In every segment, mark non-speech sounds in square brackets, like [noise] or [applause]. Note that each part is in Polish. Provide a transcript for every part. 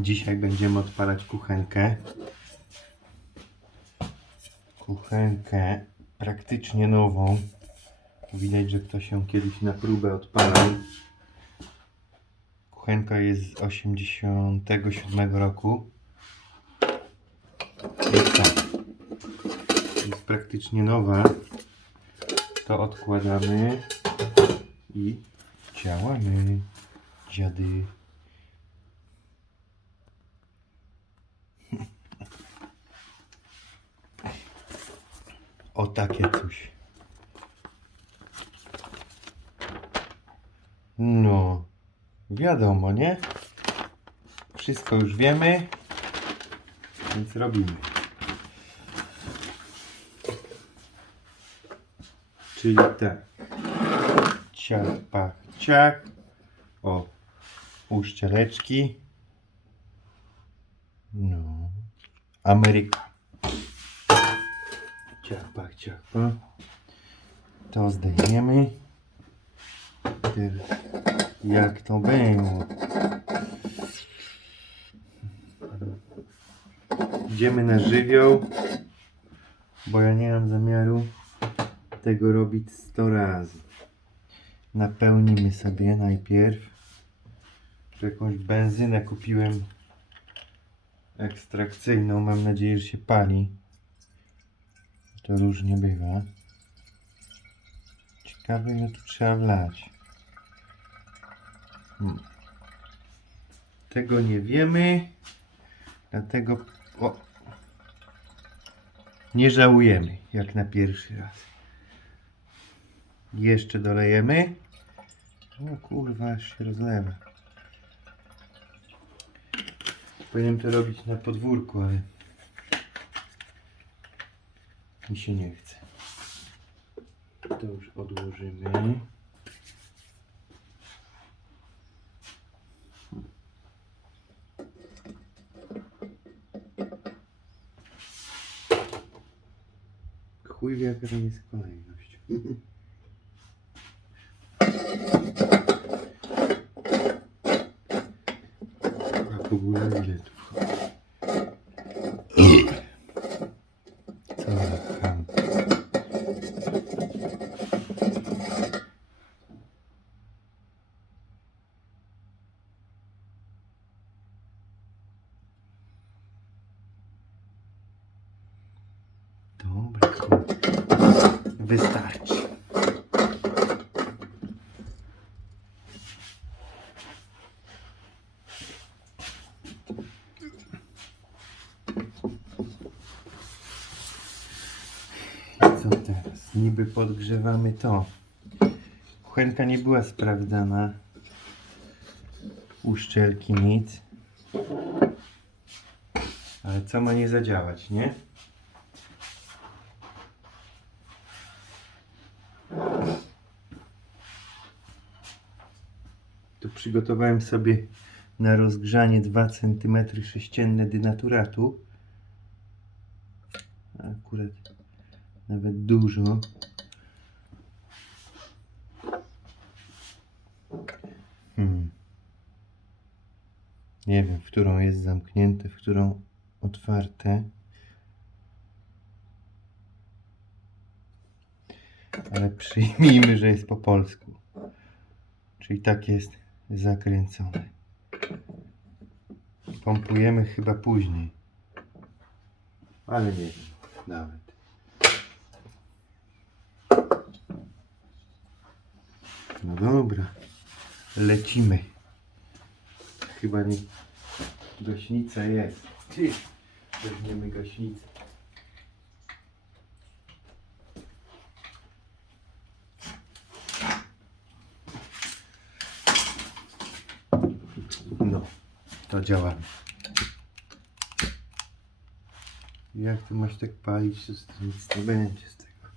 Dzisiaj będziemy odpalać kuchenkę. Kuchenkę praktycznie nową. Widać, że ktoś ją kiedyś na próbę odpalał. Kuchenka jest z 87 roku. I tak. Jest praktycznie nowa. To odkładamy i działamy. Dziady. O takie coś. No, wiadomo, nie? Wszystko już wiemy, więc robimy. Czyli tak. Ciach, pach, ciach. O, uszczeleczki. No. Ameryka. Pach. To zdejmiemy. Jak to było? Idziemy na żywioł, bo ja nie mam zamiaru tego robić 100 razy. Napełnimy sobie najpierw. Jakąś benzynę kupiłem ekstrakcyjną. Mam nadzieję, że się pali. To różnie bywa. Ciekawe, ile tu trzeba wlać. Hmm. Tego nie wiemy. Dlatego o, nie żałujemy, jak na pierwszy raz. Jeszcze dolejemy. O kurwa, aż się rozlewa. Powinienem to robić na podwórku, ale mi się nie chce. To już odłożymy. Chuj wie jaka tam jest kolejność. [laughs] A w ogóle ile tu wchodzi? Co za ham. Dobra, chuj. Wystarczy. Co teraz? Niby podgrzewamy to. Kuchenka nie była sprawdzana. Uszczelki nic. Ale co ma nie zadziałać, nie? Przygotowałem sobie na rozgrzanie 2 cm sześcienne dynaturatu. Akurat nawet dużo. Hmm. Nie wiem, w którą jest zamknięte, w którą otwarte. Ale przyjmijmy, że jest po polsku. Czyli tak jest zakręcone. Pompujemy chyba później. Ale nie wiem, nawet. No dobra, lecimy. Chyba nie. Gaśnica jest. Ty, weźmiemy gaśnicę. No, to działamy. Jak ty masz tak palić, to nic nie będzie z tego.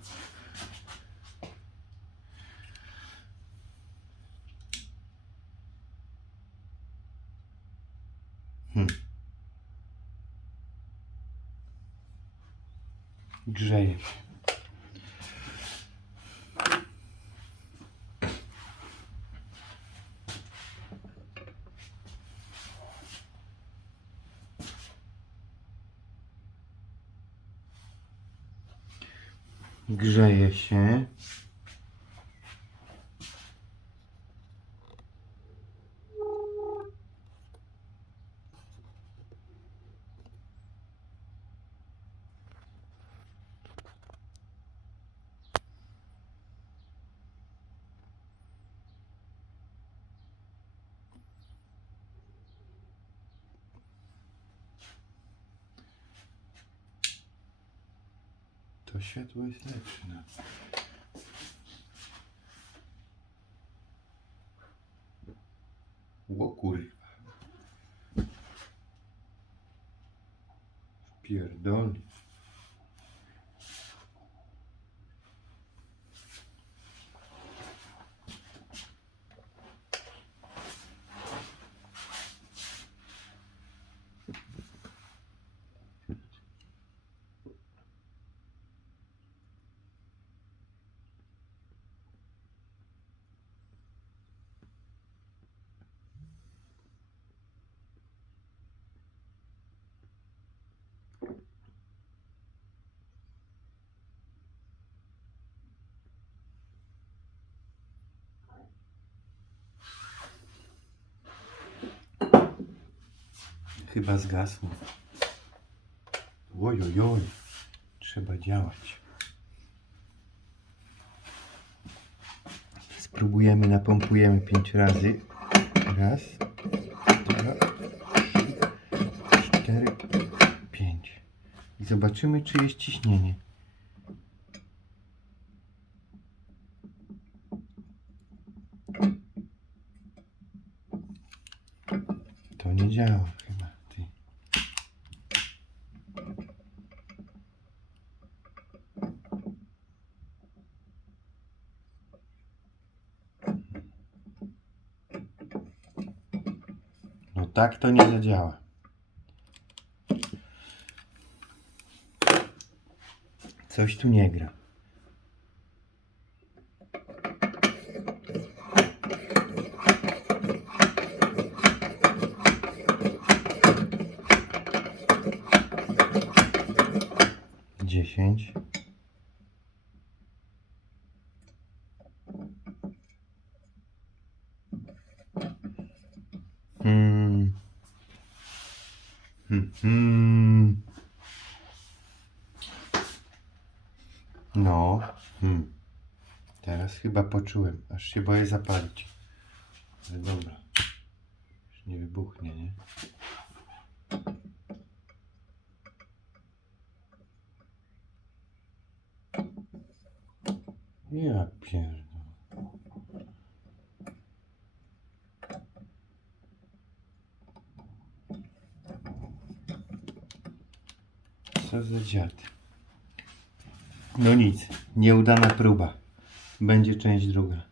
Hmm. Grzeje się. Grzeje się. To światło jest lepsze. No. O kurwa. Pierdolnie. Chyba zgasło. Oj, oj, oj. Trzeba działać. Spróbujemy, napompujemy pięć razy. Raz, dwa, trzy, cztery, pięć. I zobaczymy, czy jest ciśnienie. To nie działa chyba. Ty. No tak to nie zadziała. Coś tu nie gra. Dziesięć. Hmm. Hmm. No. Hmm. Teraz chyba poczułem. Aż się boję zapalić. Ale dobra. Już nie wybuchnie, nie? Ja pierdolę. Co za dziad. No nic, nieudana próba. Będzie część druga.